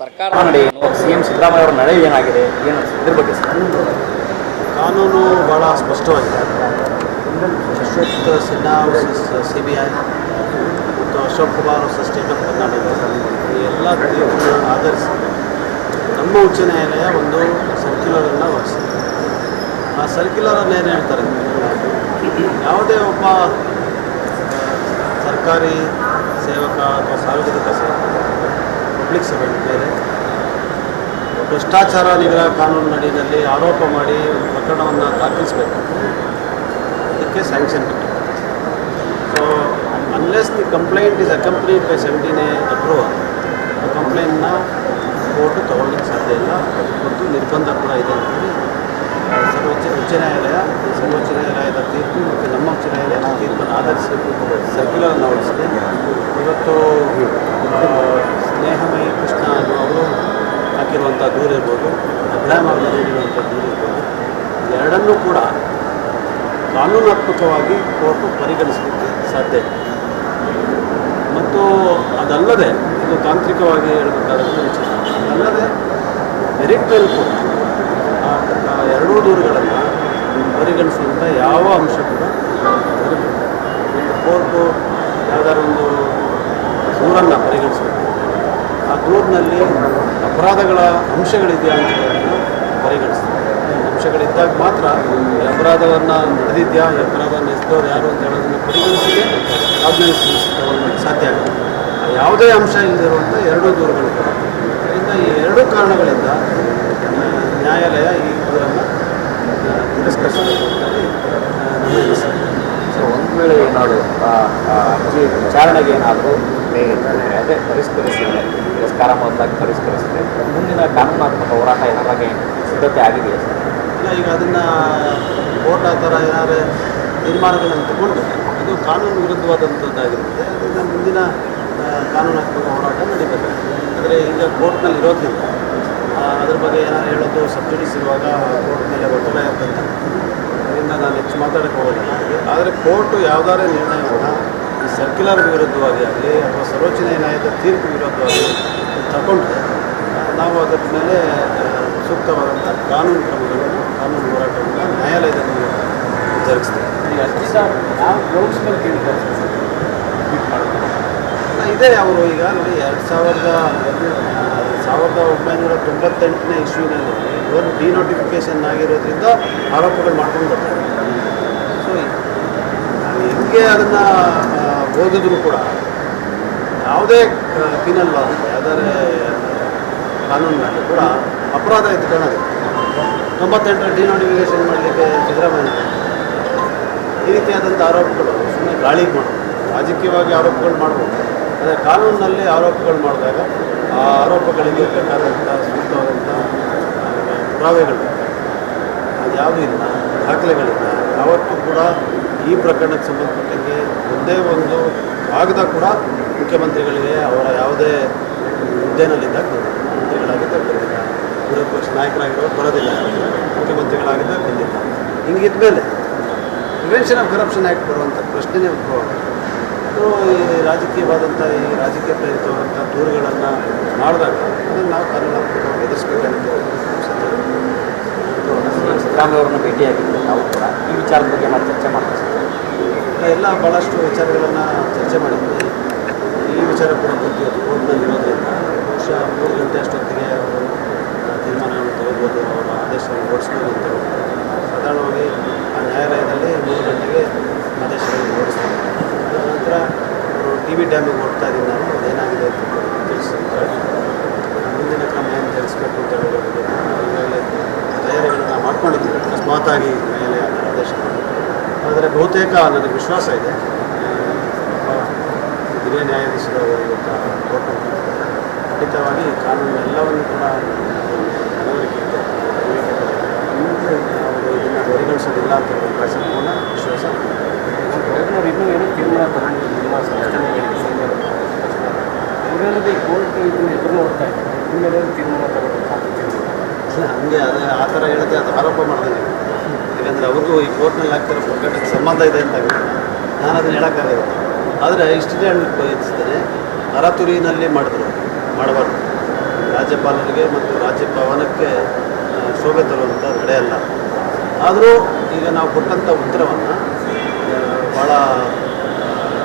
ಸರ್ಕಾರ ನಡೆ ಏನು CM ಸಿದ್ದರಾಮಯ್ಯ ಅವರ ನಡೆ ಏನಾಗಿದೆ ಏನು ಇದ್ರ ಬಗ್ಗೆ ಕಾನೂನು ಭಾಳ ಸ್ಪಷ್ಟವಾಗಿದೆ. ಅಶ್ವಥ್ ಸಿನ್ಹಾ ವರ್ಸಸ್ CBI ಮತ್ತು Ashok Kumar versus state of Karnataka ಈ ಎಲ್ಲ ತೀರ್ಪನ್ನು ಆಧರಿಸಿ ನಮ್ಮ ಉಚ್ಚ ನ್ಯಾಯಾಲಯ ಒಂದು ಸರ್ಕ್ಯುಲರನ್ನು ಹೊರಡಿಸಿದೆ. ಆ ಸರ್ಕ್ಯುಲರಲ್ಲಿ ಏನು ಹೇಳ್ತಾರೆ ಯಾವುದೇ ಒಬ್ಬ ಸರ್ಕಾರಿ ಸೇವಕ ಅಥವಾ ಸಾರ್ವಜನಿಕ ಸೇವಕ ಪಬ್ಲಿಕ್ ಸರ್ವೆಂಟ್ ಮೇಲೆ ಭ್ರಷ್ಟಾಚಾರ ನಿಗ್ರಹ ಕಾನೂನು ಅಡಿಯಲ್ಲಿ ಆರೋಪ ಮಾಡಿ ಒಂದು ಪ್ರಕರಣವನ್ನು ದಾಖಲಿಸಬೇಕು, ಅದಕ್ಕೆ ಸ್ಯಾಂಕ್ಷನ್ ಕೊಟ್ಟಿದೆ. So unless the complaint is accompanied by 17A approval, ಆ ಕಂಪ್ಲೇಂಟ್ನ ಕೋರ್ಟು ತಗೊಳ್ಳಿಕ್ಕೆ ಸಾಧ್ಯ ಇಲ್ಲ. ಮತ್ತು ನಿರ್ಬಂಧ ಕೂಡ ಇದೆ ಅಂತೇಳಿ ಉಚ್ಚ ನ್ಯಾಯಾಲಯದ ತೀರ್ಪು ಮತ್ತು ನಮ್ಮ ಉಚ್ಚ ನ್ಯಾಯಾಲಯದ ತೀರ್ಪನ್ನು ಆಧರಿಸಿ ಸರ್ಕ್ಯುಲರನ್ನು ಹೊರಡಿಸಿದೆ. ಇವತ್ತು ಸ್ನೇಹಮಯಿ ಕೃಷ್ಣ ಅನ್ನುವರು ಹಾಕಿರುವಂಥ ದೂರ ಇರ್ಬೋದು, ಅಭ್ಯಾಮಾರ್ಗ ನೀಡಿರುವಂಥ ದೂರ ಇರ್ಬೋದು, ಎರಡನ್ನೂ ಕೂಡ ಕಾನೂನಾತ್ಮಕವಾಗಿ ಕೋರ್ಟು ಪರಿಗಣಿಸಲಿಕ್ಕೆ ಸಾಧ್ಯ ಇದೆ. ಮತ್ತು ಅದಲ್ಲದೆ ಇದು ತಾಂತ್ರಿಕವಾಗಿ ಹೇಳಬೇಕಾದಂಥ ವಿಚಾರ. ಅದಲ್ಲದೆ ಮೆರಿಟ್ ಮೇಲೆ ಕೂಡ ಎರಡೂ ದೂರುಗಳನ್ನು ಪರಿಗಣಿಸುವಂಥ ಯಾವ ಅಂಶ ಕೂಡ ಬರಬೇಕು. ಒಂದು ಕೋರ್ಟು ಯಾವುದಾದ್ರು ಒಂದು ದೂರನ್ನು ಪರಿಗಣಿಸಬೇಕು, ಆ ದೂರಿನಲ್ಲಿ ಅಪರಾಧಗಳ ಅಂಶಗಳಿದೆಯಾ ಅಂತ ಹೇಳೋದನ್ನು ಪರಿಗಣಿಸ್ತಾರೆ. ಅಂಶಗಳಿದ್ದಾಗ ಮಾತ್ರ ಈ ಅಪರಾಧವನ್ನು ನಡೆದಿದೆಯಾ, ಈ ಅಪರಾಧವನ್ನು ಎಸೆದವ್ರು ಯಾರು ಅಂತ ಹೇಳೋದನ್ನು ಪರಿಗಣಿಸಿಯೇ ಆಜ್ಞಾನಿಸಿ ತಗೊಳ್ಳೋಕ್ಕೆ ಸಾಧ್ಯ ಆಗುತ್ತೆ. ಯಾವುದೇ ಅಂಶ ಇಲ್ಲದಿರುವಂಥ ಎರಡೂ ದೂರುಗಳು ಕೂಡ. ಇದರಿಂದ ಈ ಎರಡೂ ಕಾರಣಗಳಿಂದ ನ್ಯಾಯಾಲಯ ಈ ದೂರನ್ನು ತಿರಸ್ಕರಿಸಬೇಕು ಅಂತೇಳಿ ನಮ್ಮ ಅನಿಸಿಕೆ. ಸೊ ಒಂದು ವೇಳೆ ಏನಾದರೂ ಅರ್ಜಿ ವಿಚಾರಣೆಗೆ ಏನಾದರೂ ಅದೇ ಪರಿಷ್ಕರಿಸಿದೆ, ತಿರಸ್ಕಾರ ಮೊದಲಾಗಿ ಪರಿಷ್ಕರಿಸಿದೆ, ಮುಂದಿನ ಕಾನೂನಾತ್ಮಕ ಹೋರಾಟ ಏನಾರಾಗೆ ಸಿದ್ಧತೆ ಆಗಿದೆಯಾ ಸರ್? ಇಲ್ಲ, ಈಗ ಅದನ್ನು ಕೋರ್ಟ್ ಆ ಥರ ಏನಾದ್ರು ತೀರ್ಮಾನಗಳನ್ನು ತಗೊಂಡು ಅದು ಕಾನೂನು ವಿರುದ್ಧವಾದಂಥದ್ದಾಗಿರುತ್ತೆ. ಅದರಿಂದ ಮುಂದಿನ ಕಾನೂನಾತ್ಮಕ ಹೋರಾಟ ನಡೀಬೇಕಾಗ್ತದೆ. ಆದರೆ ಈಗ ಕೋರ್ಟ್ನಲ್ಲಿ ಇರೋದ್ರಿಂದ ಅದ್ರ ಬಗ್ಗೆ ಏನಾದ್ರು ಹೇಳೋದು ಸಬ್ಸಿಡೀಸ್ ಇರುವಾಗ ಕೋರ್ಟ್ ಮೇಲೆ ಒತ್ತಡ ಇರ್ತಂತ, ಅದರಿಂದ ನಾನು ಹೆಚ್ಚು ಮಾತಾಡೋಕ್ಕೆ ಹೋಗೋದಿಲ್ಲ. ಆದರೆ ಕೋರ್ಟು ಯಾವುದಾದ್ರೂ ನಿರ್ಣಯವನ್ನು ಈ ಸರ್ಕ್ಯುಲರ್ ವಿರುದ್ಧವಾಗಿ ಆಗಲಿ ಅಥವಾ ಸರ್ವೋಚ್ಚ ನ್ಯಾಯಾಲಯದ ತೀರ್ಪು ವಿರುದ್ಧವಾಗಿ ತಗೊಂಡ್ರೆ ನಾವು ಅದರ ಮೇಲೆ ಸೂಕ್ತವಾದಂಥ ಕಾನೂನು ಕ್ರಮಗಳನ್ನು, ಕಾನೂನು ಹೋರಾಟವನ್ನು ನ್ಯಾಯಾಲಯದಲ್ಲಿ ಜರುಗಿಸ್ತೇವೆ. ನಾವು ಗ್ರೌಂಡ್ಸ್ ಮೇಲೆ ಕೇಳಿದ್ದಾರೆ ಇದೇ ಅವರು ಈಗ ನೋಡಿ 1998ನೇ ಇಸ್ವಿನಲ್ಲಿ ಒಂದು ಡಿನೋಟಿಫಿಕೇಷನ್ ಆಗಿರೋದ್ರಿಂದ ಆರೋಪಗಳು ಮಾಡ್ಕೊಂಡು ಬರ್ತಾರೆ. ಸೊ ಹಿಂಗೆ ಅದನ್ನು ಓದಿದ್ರು ಕೂಡ ಯಾವುದೇ ಪೀನಲ್ ಲಾ ಯಾವುದೇ ಕಾನೂನಿನಲ್ಲಿ ಕೂಡ ಅಪರಾಧ ಎತ್ಕೊಳ್ಳೋದು 98ರ ಡಿನೋಟಿಫಿಕೇಷನ್ ಮಾಡಲಿಕ್ಕೆ ಸಿದ್ದರಾಮಯ್ಯ ಈ ರೀತಿಯಾದಂಥ ಆರೋಪಗಳು ಸುಮ್ಮನೆ ಗಾಳಿಗೆ ಮಾಡೋದು. ರಾಜಕೀಯವಾಗಿ ಆರೋಪಗಳು ಮಾಡ್ಬೋದು, ಆದರೆ ಕಾನೂನಿನಲ್ಲಿ ಆರೋಪಗಳು ಮಾಡಿದಾಗ ಆ ಆರೋಪಗಳಿಗೆ ಬೇಕಾದಂಥ ಸೂಕ್ತವಾದಂಥ ಪುರಾವೆಗಳು ಅದ್ಯಾವುದೂ ಇಲ್ಲ, ದಾಖಲೆಗಳಿಲ್ಲ. ಯಾವತ್ತೂ ಕೂಡ ಈ ಪ್ರಕರಣಕ್ಕೆ ಸಂಬಂಧಪಟ್ಟಂಗೆ ಒಂದೇ ಒಂದು ಕಾಗದ ಕೂಡ ಮುಖ್ಯಮಂತ್ರಿಗಳಿಗೆ ಅವರ ಯಾವುದೇ ಹುದ್ದೆನಲ್ಲಿದ್ದಾಗ ಮಂತ್ರಿಗಳಾಗಿದ್ದಾಗ ಬಂದಿಲ್ಲ, ವಿರೋಧ ಪಕ್ಷ ನಾಯಕರಾಗಿರೋರು ಬರೋದಿಲ್ಲ, ಮುಖ್ಯಮಂತ್ರಿಗಳಾಗಿದ್ದಾಗ ಬಂದಿಲ್ಲ. ಹಿಂಗಿದ್ಮೇಲೆ ಪ್ರಿವೆನ್ಷನ್ ಆಫ್ ಕರಪ್ಷನ್ ಆ್ಯಕ್ಟ್ ಬರುವಂಥ ಪ್ರಶ್ನೆನೇ ಉದ್ಭವ. ಈ ರಾಜಕೀಯವಾದಂಥ ಈ ರಾಜಕೀಯ ಪ್ರೇರಿತವಾದಂಥ ದೂರುಗಳನ್ನು ಮಾಡಿದಾಗ ಅದನ್ನು ನಾವು ಕಾನೂನಾತ್ಮಕವಾಗಿ ಎದುರಿಸಬೇಕಾಗುತ್ತೆ. ಸಿದ್ದರಾಮಯ್ಯ ಅವರನ್ನು ಭೇಟಿಯಾಗಿದ್ದು ನಾವು ಕೂಡ ಈ ವಿಚಾರದ ಬಗ್ಗೆ ನಾವು ಚರ್ಚೆ ಮಾಡ್ತೀವಿ. ಎಲ್ಲ ಭಾಳಷ್ಟು ವಿಚಾರಗಳನ್ನು ಚರ್ಚೆ ಮಾಡಿದ್ವಿ. ಈ ವಿಚಾರ ಕೂಡ ಗೊತ್ತಿರೋದು ಕೋರ್ಟ್ನಲ್ಲಿರೋದ್ರಿಂದ ಬಹುಶಃ 3 ಗಂಟೆ ಅಷ್ಟೊತ್ತಿಗೆ ಅವರು ತೀರ್ಮಾನವನ್ನು ತಗೋಬೋದು, ಅವರ ಆದೇಶವನ್ನು ಹೊರಡಿಸ್ಬೋದು ಅಂತ ಸಾಧಾರಣವಾಗಿ ಆ ನ್ಯಾಯಾಲಯದಲ್ಲಿ 3 ಗಂಟೆಗೆ ಆದೇಶಗಳನ್ನು ಹೊರಡಿಸ್ತಾರೆ. ನಂತರ TV ಡ್ಯಾಮಿಗೆ ಹೋಗ್ತಾ ಇದ್ದೀನಿ ನಾನು, ಅದೇನಾಗಿದೆ ಅಂತ ತಿಳಿಸಿದ್ದಾರೆ. ಮುಂದಿನ ಕ್ರಮ ಏನು ತಿಳಿಸ್ಬೇಕು ಅಂತ ಹೇಳೋದ್ರ ಬಗ್ಗೆ ಈಗಾಗಲೇ ತಯಾರಿಗಳನ್ನು ಮಾಡ್ಕೊಂಡಿದ್ದೀವಿ. ಅಕಸ್ಮಾತಾಗಿ ನ್ಯಾಯಾಲಯ ಆದೇಶ ಆದರೆ ಬಹುತೇಕ ನನಗೆ ವಿಶ್ವಾಸ ಇದೆ ಹಿರಿಯ ನ್ಯಾಯಾಧೀಶರು ಇವತ್ತು ಕೋರ್ಟ್ ಖಂಡಿತವಾಗಿ ಕಾನೂನು ಎಲ್ಲವನ್ನು ಕೂಡ ಮನವರಿಕೆ ಇದೆ, ಅವರು ಇದನ್ನು ಪರಿಗಣಿಸೋದಿಲ್ಲ ಅಂತ ಹೇಳಿ ಸಂಪೂರ್ಣ ವಿಶ್ವಾಸ. ಗವರ್ನರ್ ಇನ್ನೂ ಏನೂ ತೀರ್ಮಾನ ತಗೊಂಡಿಲ್ಲ, ಸ್ಪಷ್ಟನೆ ಹೇಳಿದೆ ಕೋರ್ಟ್ ಇದನ್ನು ಎದುರು ನೋಡ್ತಾ ಇದೆ, ಇನ್ಮೇಲೆ ತೀರ್ಮಾನ ತಗೊಂಡು ಸಾಧ್ಯತೆ ಹಂಗೆ ಅದೇ ಆ ಥರ ಹೇಳಿದ್ರೆ ಅದು ಆರೋಪ ಮಾಡಿದೆ. ಯಾಕಂದರೆ ಅವ್ರಿಗೂ ಈ ಕೋರ್ಟ್ನಲ್ಲಿ ಆಗ್ತಿರೋ ಪ್ರಕರಣಕ್ಕೆ ಸಂಬಂಧ ಇದೆ ಅಂತ ನಾನು ಅದನ್ನು ಹೇಳೋಕ್ಕಾಗಲ್ಲ. ಆದರೆ ಇಷ್ಟೇ ಹೇಳಲಿಕ್ಕೆ ಬಯಸ್ತೇನೆ, ಅರತುರಿನಲ್ಲಿ ಮಾಡಬಾರ್ದು. ರಾಜ್ಯಪಾಲರಿಗೆ ಮತ್ತು ರಾಜ್ಯ ಭವನಕ್ಕೆ ಶೋಭೆ ತರುವಂಥ ನಡೆಯಲ್ಲ. ಆದರೂ ಈಗ ನಾವು ಕೊಟ್ಟಂಥ ಉತ್ತರವನ್ನು ಭಾಳ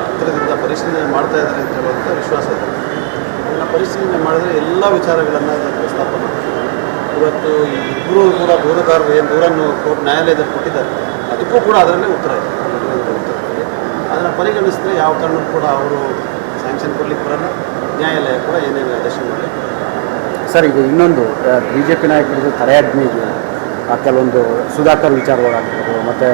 ಹತ್ತಿರದಿಂದ ಪರಿಶೀಲನೆ ಮಾಡ್ತಾ ಇದ್ದಾರೆ ಅಂತ ಹೇಳುವಂಥ ವಿಶ್ವಾಸ ಇದೆ. ಅದನ್ನು ಪರಿಶೀಲನೆ ಮಾಡಿದರೆ ಎಲ್ಲ ವಿಚಾರಗಳನ್ನು ಪ್ರಸ್ತಾಪ ಮಾಡ್ತಾರೆ. ಇವತ್ತು ಈ ಇಬ್ಬರು ಕೂಡ ದೂರದಾರರು ಏನು ದೂರನ್ನು ಕೋರ್ಟ್ ನ್ಯಾಯಾಲಯದಲ್ಲಿ ಕೊಟ್ಟಿದ್ದಾರೆ, ಅದಕ್ಕೂ ಕೂಡ ಅದರಲ್ಲೇ ಉತ್ತರ ಇದೆ. ಅದನ್ನು ಪರಿಗಣಿಸಿದ್ರೆ ಯಾವ ಕಾರಣಕ್ಕೂ ಕೂಡ ಅವರು ಸ್ಯಾಂಕ್ಷನ್ ಕೊಡಲಿಕ್ಕೆ ಬರಲ್ಲ, ನ್ಯಾಯಾಲಯ ಕೂಡ ಏನೇನು ಆದೇಶ ಮಾಡಲಿಕ್ಕೆ ಬರಲ್ಲ. ಸರ್, ಈಗ ಇನ್ನೊಂದು ಬಿ ಜೆ ಪಿ ನಾಯಕರಿಗೆ ತಡೆಯಾಜ್ಞೆ ಇದೆ. ಕೆಲವೊಂದು ಸುಧಾಕರ್ ವಿಚಾರಗಳಾಗಿರ್ಬೋದು ಮತ್ತು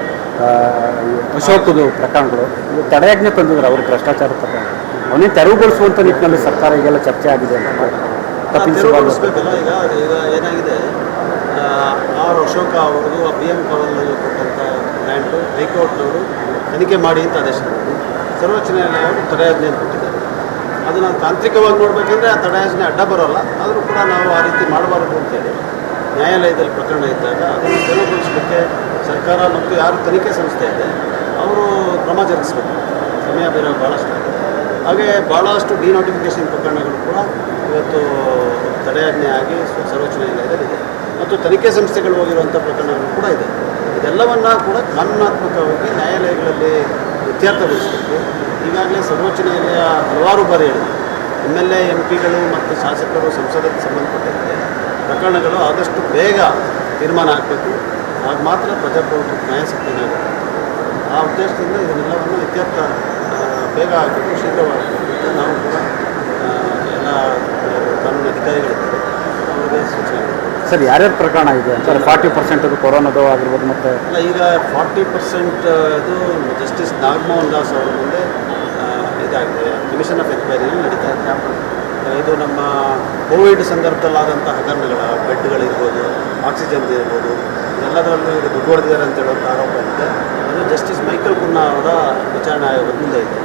ಅಶೋಕದ ಪ್ರಕರಣಗಳು ತಡೆಯಾಜ್ಞೆ ತಂದಿದ್ದಾರೆ ಅವರು ಭ್ರಷ್ಟಾಚಾರ ಪ್ರಕರಣ. ಅವನೇ ತೆರವುಗೊಳಿಸುವಂಥ ನಿಟ್ಟಿನಲ್ಲಿ ಸರ್ಕಾರ ಈಗೆಲ್ಲ ಚರ್ಚೆ ಆಗಿದೆ ಅಂತ ಕಪಿಲ್ ಸಿಬಲ್ ತೆರವುಗೊಳಿಸಬೇಕಲ್ಲ. ಈಗ ಏನಾಗಿದೆ, ಆರ್ ಅಶೋಕ ಅವ್ರದ್ದು ಆ BM ಕವಲ್ನಲ್ಲಿ ಕೊಟ್ಟಂಥ ಲ್ಯಾಂಡು ಹೈಕೋರ್ಟ್ನವರು ತನಿಖೆ ಮಾಡಿ ಅಂತ ಆದೇಶ ಮಾಡಿದ್ರು. ಸರ್ವೋಚ್ಚ ನ್ಯಾಯಾಲಯ ಅವರು ತಡೆಯಾಜ್ಞೆಯನ್ನು ಕೊಟ್ಟಿದ್ದಾರೆ. ಅದನ್ನು ತಾಂತ್ರಿಕವಾಗಿ ನೋಡಬೇಕಂದ್ರೆ ಆ ತಡೆಯಾಜ್ಞೆ ಅಡ್ಡ ಬರೋಲ್ಲ. ಆದರೂ ಕೂಡ ನಾವು ಆ ರೀತಿ ಮಾಡಬಾರದು ಅಂತೇಳಿ ನ್ಯಾಯಾಲಯದಲ್ಲಿ ಪ್ರಕರಣ ಇದ್ದಾಗ ಅದನ್ನು ತೆರವುಗೊಳಿಸಲಿಕ್ಕೆ ಸರ್ಕಾರ ಮತ್ತು ಯಾರು ತನಿಖೆ ಸಂಸ್ಥೆ ಇದೆ ಅವರು ಕ್ರಮ ಜರುಗಿಸಬೇಕು. ಸಮಯ ಬೇರೆ ಭಾಳಷ್ಟು ಇದೆ. ಹಾಗೆ ಭಾಳಷ್ಟು ಡಿನೋಟಿಫಿಕೇಷನ್ ಪ್ರಕರಣಗಳು ಕೂಡ ಇವತ್ತು ತಡೆಯಾಜ್ಞೆ ಆಗಿ ಸರ್ವೋಚ್ಚ ನ್ಯಾಯಾಲಯದಲ್ಲಿದೆ ಮತ್ತು ತನಿಖೆ ಸಂಸ್ಥೆಗಳು ಹೋಗಿರುವಂಥ ಪ್ರಕರಣಗಳು ಕೂಡ ಇದೆ. ಇದೆಲ್ಲವನ್ನು ಕೂಡ ಕಾನೂನಾತ್ಮಕವಾಗಿ ನ್ಯಾಯಾಲಯಗಳಲ್ಲಿ ಇತ್ಯರ್ಥಗೊಳಿಸಬೇಕು. ಈಗಾಗಲೇ ಸರ್ವೋಚ್ಚ ನ್ಯಾಯಾಲಯ ಹಲವಾರು ಬಾರಿ ಹೇಳಿದೆ, MLA MP ಗಳು ಮತ್ತು ಶಾಸಕರು ಸಂಸದಕ್ಕೆ ಸಂಬಂಧಪಟ್ಟಂತೆ ಪ್ರಕರಣಗಳು ಆದಷ್ಟು ಬೇಗ ತೀರ್ಮಾನ ಆಗಬೇಕು. ಆಗ ಮಾತ್ರ ಪ್ರಜಾಪ್ರಭುತ್ವ ನ್ಯಾಯಸಕ್ತಿನ ಆಗುತ್ತೆ. ಆ ಉದ್ದೇಶದಿಂದ ಇದನ್ನೆಲ್ಲವನ್ನು ಇತ್ಯರ್ಥ ಬೇಗ ಆಗಬೇಕು, ಶೀಘ್ರವಾಗಬೇಕು ಅಂತ ನಾವು ಕೂಡ ಎಲ್ಲ ಕಾನೂನು ಅಧಿಕಾರಿಗಳಿದ್ದಾರೆ ಅವರಿಗೆ ಸೂಚನೆ. ಸರ್, ಯಾರ್ಯಾರ ಪ್ರಕರಣ ಇದೆ ಅಂತಾರೆ? 40% ಅದು ಕೊರೋನಾದು ಆಗಿರ್ಬೋದು. ಮತ್ತು ಅಲ್ಲ, ಈಗ 40% ಅದು ಜಸ್ಟಿಸ್ ನಾಗಮೋಹನ್ ದಾಸ್ ಅವರ ಮುಂದೆ ಇದಾಗಿದೆ, ಕಮಿಷನ್ ಆಫ್ ಎನ್ಕ್ವೈರಿಯಲ್ಲಿ ನಡೀತಾ ಇದೆ. ಇದು ನಮ್ಮ ಕೋವಿಡ್ ಸಂದರ್ಭದಲ್ಲಾದಂಥ ಹಗರಣಗಳ ಬೆಡ್ಗಳಿರ್ಬೋದು, ಆಕ್ಸಿಜನ್ ಇರ್ಬೋದು, ಎಲ್ಲದರಲ್ಲೂ ಈಗ ದುಡ್ಡು ಹೊಡೆದಿದ್ದಾರೆ ಅಂತ ಹೇಳುವಂಥ ಆರೋಪ ಇದೆ. ಅದು ಜಸ್ಟಿಸ್ ಮೈಕಲ್ ಕುನ್ನಾ ಅವರ ವಿಚಾರಣೆ ಆಯೋಗದ ಮುಂದೆ ಇದೆ.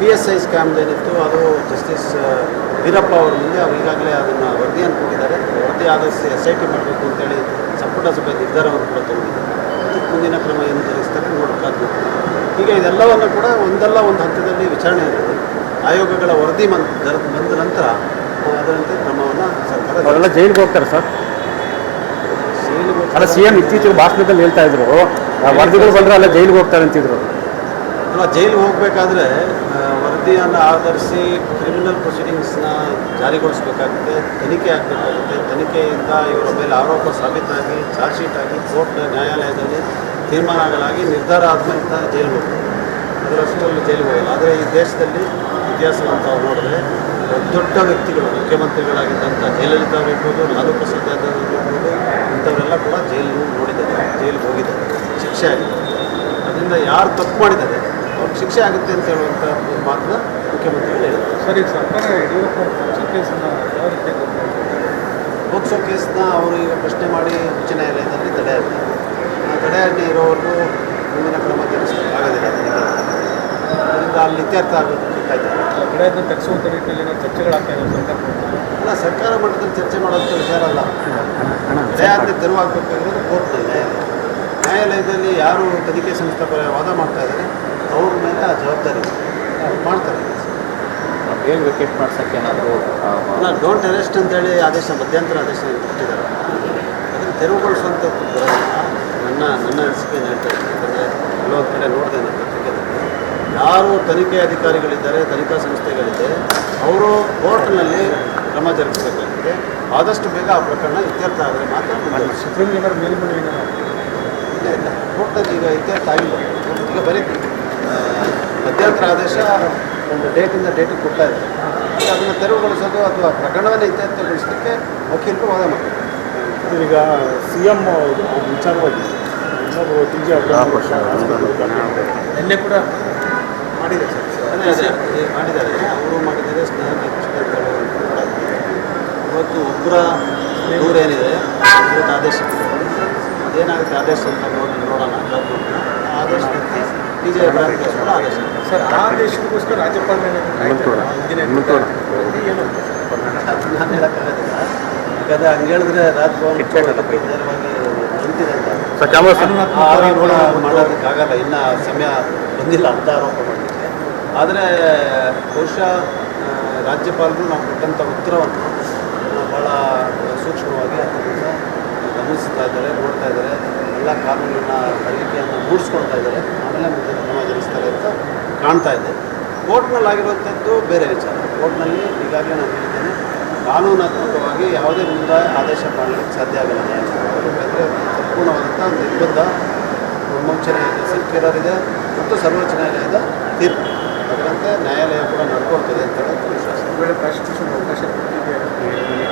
PSI ಸ್ಕ್ಯಾಮ್ದು ಏನಿತ್ತು ಅದು ಜಸ್ಟಿಸ್ ವೀರಪ್ಪ ಅವರ ಮುಂದೆ ಅವರು ಈಗಾಗಲೇ ಅದನ್ನು ವರದಿಯನ್ನು ಕೊಟ್ಟಿದ್ದಾರೆ. ವರದಿ ಆದಷ್ಟು SIT ಮಾಡಬೇಕು ಅಂತೇಳಿ ಸಂಪುಟ ಸಭೆ ನಿರ್ಧಾರವನ್ನು ಕೂಡ ತಗೊಂಡಿದ್ದಾರೆ. ಅದಕ್ಕೆ ಮುಂದಿನ ಕ್ರಮ ಏನು ಜರುಗಿಸ್ತಾರೆ ನೋಡಬೇಕಾದ್ದು. ಈಗ ಇದೆಲ್ಲವನ್ನು ಕೂಡ ಒಂದಲ್ಲ ಒಂದು ಹಂತದಲ್ಲಿ ವಿಚಾರಣೆ ಇರುತ್ತೆ. ಆಯೋಗಗಳ ವರದಿ ಬಂದ ನಂತರ ಅದರಂತೆ ಕ್ರಮವನ್ನು ಸರ್ಕಾರ. ಅವರೆಲ್ಲ ಜೈಲಿಗೆ ಹೋಗ್ತಾರೆ ಸರ್. ಅಲ್ಲ, CM ಇತ್ತೀಚೆಗೆ ಭಾಷಣದಲ್ಲಿ ಹೇಳ್ತಾ ಇದ್ರು, ವರದಿಗಳು ಬಂದರೆ ಅಲ್ಲ ಜೈಲಿಗೆ ಹೋಗ್ತಾರೆ ಅಂತಿದ್ರು. ಅಲ್ಲ, ಜೈಲಿಗೆ ಹೋಗಬೇಕಾದ್ರೆ ವರದಿಯನ್ನು ಆಧರಿಸಿ ಕ್ರಿಮಿನಲ್ ಪ್ರೊಸೀಡಿಂಗ್ಸ್ನ ಜಾರಿಗೊಳಿಸಬೇಕಾಗುತ್ತೆ, ತನಿಖೆ ಆಗಬೇಕಾಗುತ್ತೆ. ತನಿಖೆಯಿಂದ ಇವರ ಮೇಲೆ ಆರೋಪ ಸಾಬೀತಾಗಿ ಚಾರ್ಜ್ ಶೀಟ್ ಆಗಿ ಕೋರ್ಟ್ ನ್ಯಾಯಾಲಯದಲ್ಲಿ ತೀರ್ಮಾನ ಆಗಲಾಗಿ ನಿರ್ಧಾರ ಆದಮೇಲೆ ಜೈಲಿಗೆ ಹೋಗ್ತಾರೆ. ಅದರಷ್ಟರಲ್ಲಿ ಜೈಲಿಗೆ ಹೋಗಲ್ಲ. ಆದರೆ ಈ ದೇಶದಲ್ಲಿ ಇತಿಹಾಸವನ್ನು ತಾವು ನೋಡಿದ್ರೆ ದೊಡ್ಡ ವ್ಯಕ್ತಿಗಳು, ಮುಖ್ಯಮಂತ್ರಿಗಳಾಗಿದ್ದಂಥ ಜಯಲಲಿತಾ ಅವರಿರ್ಬೋದು, ಲಾಲು ಪ್ರಸಾದ್ ಯಾದವ್ ಇರ್ಬೋದು, ಇಂಥವರೆಲ್ಲ ಕೂಡ ಜೈಲು ನೋಡಿದ್ದಾರೆ, ಜೈಲಿಗೆ ಹೋಗಿದ್ದಾರೆ, ಶಿಕ್ಷೆ ಆಗಿದೆ. ಅದರಿಂದ ಯಾರು ತಪ್ಪು ಮಾಡಿದ್ದಾರೆ ಅವ್ರಿಗೆ ಶಿಕ್ಷೆ ಆಗುತ್ತೆ ಅಂತ ಹೇಳುವಂಥ ಮಾತನ್ನ ಮುಖ್ಯಮಂತ್ರಿಗಳು ಹೇಳಿದ್ದಾರೆ. ಸರ್, ಈಗ ಸರ್ಕಾರ ಯಡಿಯೂರಪ್ಪ ಪೋಕ್ಸೋ ಕೇಸನ್ನು ಯಾವ ರೀತಿ ಪೋಕ್ಸೋ ಕೇಸ್ನ ಅವರು ಈಗ ಪ್ರಶ್ನೆ ಮಾಡಿ ಉಚ್ಚ ನ್ಯಾಯಾಲಯದಲ್ಲಿ ತಡೆಯಾಜ್ಞೆ. ಆ ತಡೆಯಾಜ್ಞೆ ಇರೋವರೆಗೂ ಮುಂದಿನ ಕ್ರಮ ಜರುಗಿಸಬೇಕಾಗೋದಿಲ್ಲ. ಅದರಿಂದ ಅಲ್ಲಿ ಇತ್ಯರ್ಥ ಆಗೋದಕ್ಕೆ ಕಾಯ್ತಾರೆ. ತಡೆಯನ್ನು ತಗ್ಗಿಸುವಂಥ ನಿಟ್ಟಿನಲ್ಲಿ ಏನೋ ಚರ್ಚೆಗಳಾಗ್ತಾ ಇದೆ ಸರ್ಕಾರ. ಅಲ್ಲ, ಸರ್ಕಾರ ಮಟ್ಟದಲ್ಲಿ ಚರ್ಚೆ ಮಾಡೋಂಥ ವಿಚಾರ ಅಲ್ಲ. ತಡೆಯಾಜ್ಞೆ ತೆರವಾಗಬೇಕಾಗಿರೋದು ಕೋರ್ಟ್ನಲ್ಲಿ, ನ್ಯಾಯಾಲಯದಲ್ಲಿ ಯಾರು ತನಿಖೆ ಸಂಸ್ಥೆ ಪರ ವಾದ ಮಾಡ್ತಾ ಇದ್ದಾರೆ ಅವ್ರ ಮೇಲೆ ಆ ಜವಾಬ್ದಾರಿ ಮಾಡ್ತಾರೆ. ಬೇಗ ವಿಕೆಟ್ ಮಾಡ್ಸೋಕ್ಕೆ ಏನಾದರೂ ಅಲ್ಲ, ಡೋಂಟ್ ಅರೆಸ್ಟ್ ಅಂತೇಳಿ ಆದೇಶ, ಮಧ್ಯಂತರ ಆದೇಶ ಕೊಟ್ಟಿದ್ದಾರೆ. ಅದನ್ನು ತೆರವುಗೊಳಿಸುವಂಥದ್ದು ಬರೋದಿಲ್ಲ. ನನ್ನ ಅನಿಸಿಕೆ ಹೇಳ್ತಾ ಇದ್ದೀನಿ. ಯಾಕಂದರೆ ಕೆಲವೊಂದು ಕಡೆ ನೋಡಿದೆ ನನ್ನ ಪತ್ರಿಕೆಯಲ್ಲಿ, ಯಾರು ತನಿಖೆ ಅಧಿಕಾರಿಗಳಿದ್ದಾರೆ, ತನಿಖಾ ಸಂಸ್ಥೆಗಳಿದೆ, ಅವರು ಕೋರ್ಟ್ನಲ್ಲಿ ಕ್ರಮ ಜರುಗಿಸಬೇಕಾಗಿದೆ. ಆದಷ್ಟು ಬೇಗ ಆ ಪ್ರಕರಣ ಇತ್ಯರ್ಥ ಆದರೆ ಮಾತ್ರ. ಸುಪ್ರೀಂ ಏನಾದ್ರು ಮೇಲ್ಮನವಿ ಇಲ್ಲ, ಕೋರ್ಟ್ನಲ್ಲಿ ಈಗ ಇತ್ಯರ್ಥ ಆಗಿಲ್ಲ. ಈಗ ಬರೀ ಮಧ್ಯಂತರ ಆದೇಶ ಒಂದು ಡೇಟಿಂದ ಡೇಟಿಗೆ ಕೊಡ್ತಾ ಇದೆ. ಅದನ್ನು ತೆರವುಗೊಳಿಸೋದು ಅಥವಾ ಪ್ರಕರಣವನ್ನು ಇತ್ಯರ್ಥಗೊಳಿಸಲಿಕ್ಕೆ ವಕೀಲರು ವಾದ ಮಾಡ್ತಾರೆ. ಈಗ CM ವಿಚಾರವಾಗಿ ಇನ್ನೊಬ್ಬ TJ ನಿನ್ನೆ ಕೂಡ ಮಾಡಿದೆ ಸರ್, ಅದೇ ಮಾಡಿದ್ದಾರೆ, ಅವರು ಮಾಡಿದ್ದಾರೆ. ಸ್ನೇಹಕ್ಕೆ ಕೃಷ್ಣ ಅಂತ ಹೇಳುವಂಥ ಇವತ್ತು ಒಬ್ಬರ ದೂರ ಏನಿದೆ ಇವತ್ತು ಆದೇಶ ಅದೇನಾಗುತ್ತೆ ಆದೇಶ ಅಂತ ನೋಡೋಣ. ಆ ಆದೇಶಕ್ಕೆ TJ ಕೂಡ ಆದೇಶ. ಸರ್, ಆ ಆದೇಶಕ್ಕೋಸ್ಕರ ರಾಜ್ಯಪಾಲರು ನಾನು ಹೇಳೋಕ್ಕಾಗೋದಿಲ್ಲ. ಯಾಕಂದರೆ ಹಂಗೆ ಹೇಳಿದ್ರೆ ರಾಜಭವನ ನೇರವಾಗಿ ನಿಂತಿದೆ ಅಂತ ಮಾಡೋದಕ್ಕಾಗಲ್ಲ. ಇನ್ನೂ ಸಮಯ ಬಂದಿಲ್ಲ ಅಂತ ಆರೋಪ ಮಾಡಲಿಕ್ಕೆ. ಆದರೆ ಬಹುಶಃ ರಾಜ್ಯಪಾಲರು ನಾವು ಕೊಟ್ಟಂಥ ಉತ್ತರವನ್ನು ಭಾಳ ಎಲ್ಲ ಕಾನೂನಿನ ಅರಿಕೆಯನ್ನು ಮೂಡಿಸ್ಕೊಳ್ತಾ ಇದ್ದಾರೆ, ಆಮೇಲೆ ಮುಂದೆ ಕ್ರಮ ಜರುಗಿಸ್ತಾರೆ ಅಂತ ಕಾಣ್ತಾ ಇದೆ. ಕೋರ್ಟ್ನಲ್ಲಿ ಆಗಿರುವಂಥದ್ದು ಬೇರೆ ವಿಚಾರ. ಕೋರ್ಟ್ನಲ್ಲಿ ಈಗಾಗಲೇ ನಾನು ಹೇಳಿದ್ದೇನೆ, ಕಾನೂನಾತ್ಮಕವಾಗಿ ಯಾವುದೇ ಮುಂದೆ ಆದೇಶ ಮಾಡಲಿಕ್ಕೆ ಸಾಧ್ಯ ಆಗಲ್ಲ. ಯಾಕಂದರೆ ಸಂಪೂರ್ಣವಾದಂಥ ನಿರ್ಬಂಧ ಉಚ್ಚ ನ್ಯಾಯಾಲಯದ ಸರ್ಕ್ಯುಲರ್ ಮತ್ತು ಸರ್ವೋಚ್ಚ ನ್ಯಾಯಾಲಯದ ತೀರ್ಪು, ಅದರಂತೆ ನ್ಯಾಯಾಲಯ ಕೂಡ ನಡ್ಕೊಳ್ತದೆ ಅಂತ ಹೇಳೋದು ವಿಶ್ವಾಸ. ಒಂದು ವೇಳೆ ಪ್ರಾಸಿಕ್ಯೂಷನ್ ಅವಕಾಶ ಕೊಟ್ಟಿದೆ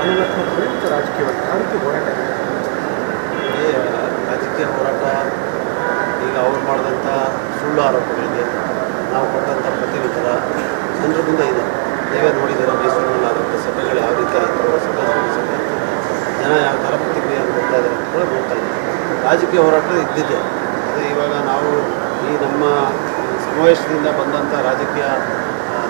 ಕಾನೂನಾತ್ಮಕವಾಗಿ ಮತ್ತು ರಾಜಕೀಯವಾಗಿ ಯಾವ ರೀತಿ ಹೋರಾಟ ಇದೆ? ಈ ರಾಜಕೀಯ ಹೋರಾಟ ಈಗ ಅವ್ರು ಮಾಡಿದಂಥ ಸುಳ್ಳು ಆರೋಪಗಳಿಗೆ ನಾವು ಕೊಟ್ಟಂಥ ಪ್ರತಿವಿತರ ಜನರ ಮುಂದೆ ಇದೆ. ನೀವೇ ನೋಡಿದ್ದೀರ ಮೈಸೂರಿನಲ್ಲಿ ಆದಂಥ ಸಭೆಗಳು ಯಾವ ರೀತಿ ಆಯಿತು, ಸಭೆ ಜನ ಯಾವ ಥರ ಪ್ರತಿಕ್ರಿಯೆಯನ್ನು ಕೊಡ್ತಾ ಇದ್ದಾರೆ ಕೂಡ ನೋಡ್ತಾ ಇದ್ದೀವಿ. ರಾಜಕೀಯ ಹೋರಾಟ ಇದ್ದಿದ್ದೆ. ಅದೇ ಇವಾಗ ನಾವು ಈ ನಮ್ಮ ಸಮಾವೇಶದಿಂದ ಬಂದಂಥ ರಾಜಕೀಯ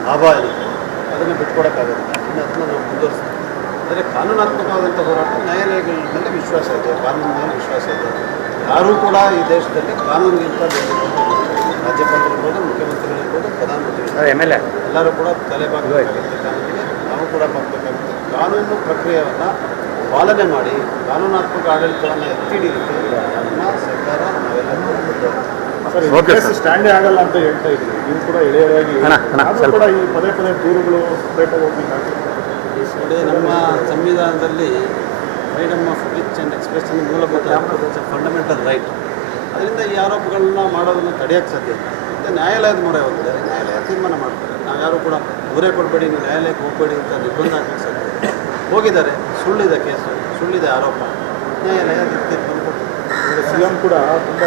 ಲಾಭ ಏನಿದೆ ಅದನ್ನು ಬಿಟ್ಕೊಡೋಕ್ಕಾಗೋದಿಲ್ಲ. ಇನ್ನು ಅದನ್ನು ನಾವು ಮುಂದುವರಿಸ್ತೀವಿ. ಆದರೆ ಕಾನೂನಾತ್ಮಕವಾದಂಥ ಹೋರಾಟ ನ್ಯಾಯಾಲಯಗಳ ಮೇಲೆ ವಿಶ್ವಾಸ ಇದೆ, ಕಾನೂನಿನ ಮೇಲೆ ವಿಶ್ವಾಸ ಇದೆ. ಯಾರೂ ಕೂಡ ಈ ದೇಶದಲ್ಲಿ ಕಾನೂನಿಗಿಂತ ರಾಜ್ಯಪಾಲರಿರ್ಬೋದು, ಮುಖ್ಯಮಂತ್ರಿಗಳಿರ್ಬೋದು, ಪ್ರಧಾನಮಂತ್ರಿಗಳು ಎಲ್ಲರೂ ಕೂಡ ತಲೆಬಾಗಬೇಕಾಗುತ್ತೆ ಕಾನೂನಿಗೆ. ನಾವು ಕೂಡ ಬಾಗಬೇಕಾಗುತ್ತೆ. ಕಾನೂನು ಪ್ರಕ್ರಿಯೆಯನ್ನು ಪಾಲನೆ ಮಾಡಿ ಕಾನೂನಾತ್ಮಕ ಆಡಳಿತವನ್ನು ಎತ್ತಿ ಹಿಡಿಯಲಿಕ್ಕೆ ನಮ್ಮ ಸರ್ಕಾರ ನಾವೆಲ್ಲ ಸರ್ ಸ್ಟ್ಯಾಂಡೇ ಆಗಲ್ಲ ಅಂತ ಹೇಳ್ತಾ ಇದ್ವಿ. ನೀವು ಕೂಡ ಎಳೆಯಾಗಿ ಆದರೂ ಕೂಡ ಈ ಪದೇ ಪದೇ ದೂರುಗಳು ಸಪ್ರೇಟಾಗಿ ಹೋಗ್ಬೇಕಾಗ್ತದೆ. ನೋಡಿ, ನಮ್ಮ ಸಂವಿಧಾನದಲ್ಲಿ freedom of speech and expression ಮೂಲಭೂತ ಫಂಡಮೆಂಟಲ್ ರೈಟ್. ಅದರಿಂದ ಈ ಆರೋಪಗಳನ್ನ ಮಾಡೋದನ್ನು ತಡೆಯೋಕ್ಕೆ ಸಾಧ್ಯ ಇಲ್ಲ. ಮತ್ತು ನ್ಯಾಯಾಲಯದ ಮೊರೆ ಹೋಗಿದೆ, ನ್ಯಾಯಾಲಯ ತೀರ್ಮಾನ ಮಾಡ್ತಾರೆ. ನಾವು ಯಾರು ಕೂಡ ದೂರೇ ಕೊಡಬೇಡಿ, ನೀವು ನ್ಯಾಯಾಲಯಕ್ಕೆ ಹೋಗಬೇಡಿ ಅಂತ ನಿರ್ಬಂಧ ಹಾಕಕ್ಕೆ ಸಾಧ್ಯ ಇಲ್ಲ. ಹೋಗಿದ್ದಾರೆ, ಸುಳ್ಳಿದೆ ಕೇಸು, ಸುಳ್ಳಿದೆ ಆರೋಪ, ನ್ಯಾಯಾಲಯ ಅದಕ್ಕೆ ತೀರ್ಮಾನ ಕೊಡ್ತಾರೆ. ಸಿ ಎಂ ಕೂಡ ತುಂಬ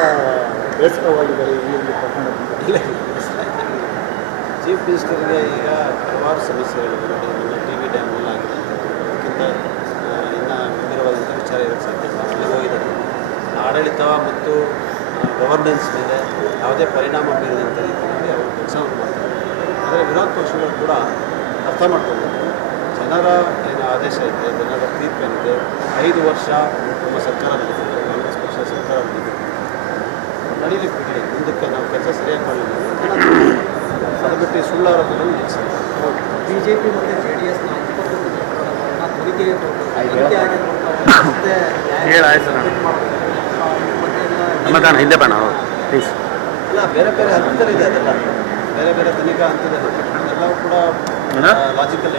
ಬೇಸರವಾಗಿದ್ದಾರೆ ಈ ಒಂದು ಪ್ರಕರಣದಿಂದ. ಇಲ್ಲ, ಚೀಫ್ ಮಿನಿಸ್ಟರ್ಗೆ ಈಗ ಹಲವಾರು ಸಮಸ್ಯೆಗಳು ನನ್ನ ಟಿ ವಿ ಡ್ಯಾಮ್ನಲ್ಲಿ ಆಗಿದೆ. ಅದಕ್ಕಿಂತ ಇನ್ನೂ ಗಂಭೀರವಾದಂಥ ವಿಚಾರ ಇರೋಕ್ಕೆ ಸಾಧ್ಯ ಇಲ್ಲ. ಅಲ್ಲಿ ಹೋಗಿದ್ದಾರೆ. ಆಡಳಿತ ಮತ್ತು ಗವರ್ನೆನ್ಸ್ ಮೇಲೆ ಯಾವುದೇ ಪರಿಣಾಮ ಬೀರದಂಥ ರೀತಿಯಲ್ಲಿ ಅವರು ಕೆಲಸವನ್ನು ಮಾಡ್ತಾರೆ. ಆದರೆ ವಿರೋಧ ಪಕ್ಷಗಳು ಕೂಡ ಅರ್ಥ ಮಾಡ್ಕೊಳ್ಬೇಕು. ಜನರ ಏನು ಆದೇಶ ಇದೆ, ಜನರ ತೀರ್ಪೇನಿದೆ, 5 ವರ್ಷ ನಮ್ಮ ಸರ್ಕಾರ ನಡೀತಿದೆ, ಕಾಂಗ್ರೆಸ್ ಪಕ್ಷ ಸರ್ಕಾರ ನಡೀಲಿಕ್ಕೆ ಬಿಡಲಿ. ಮುಂದಕ್ಕೆ ನಾವು ಕೆಲಸ ಸರಿಯಾಗಿ ಮಾಡಲಿಲ್ಲ. ಅದು ಬಿಟ್ಟು ಸುಳ್ಳು ಆರೋಪಗಳನ್ನು ನಿಲ್ಲಿಸಿದೆ. ಬಿಜೆಪಿ ಮತ್ತು JDS ಇಲ್ಲ, ಬೇರೆ ಬೇರೆ ಹಂತದಲ್ಲಿದೆ. ಅದೆಲ್ಲ ಬೇರೆ ಬೇರೆ ತನಿಖಾ ಹಂತದಲ್ಲಿ ಅದೆಲ್ಲವೂ ಕೂಡ ಲಾಜಿಕಲ್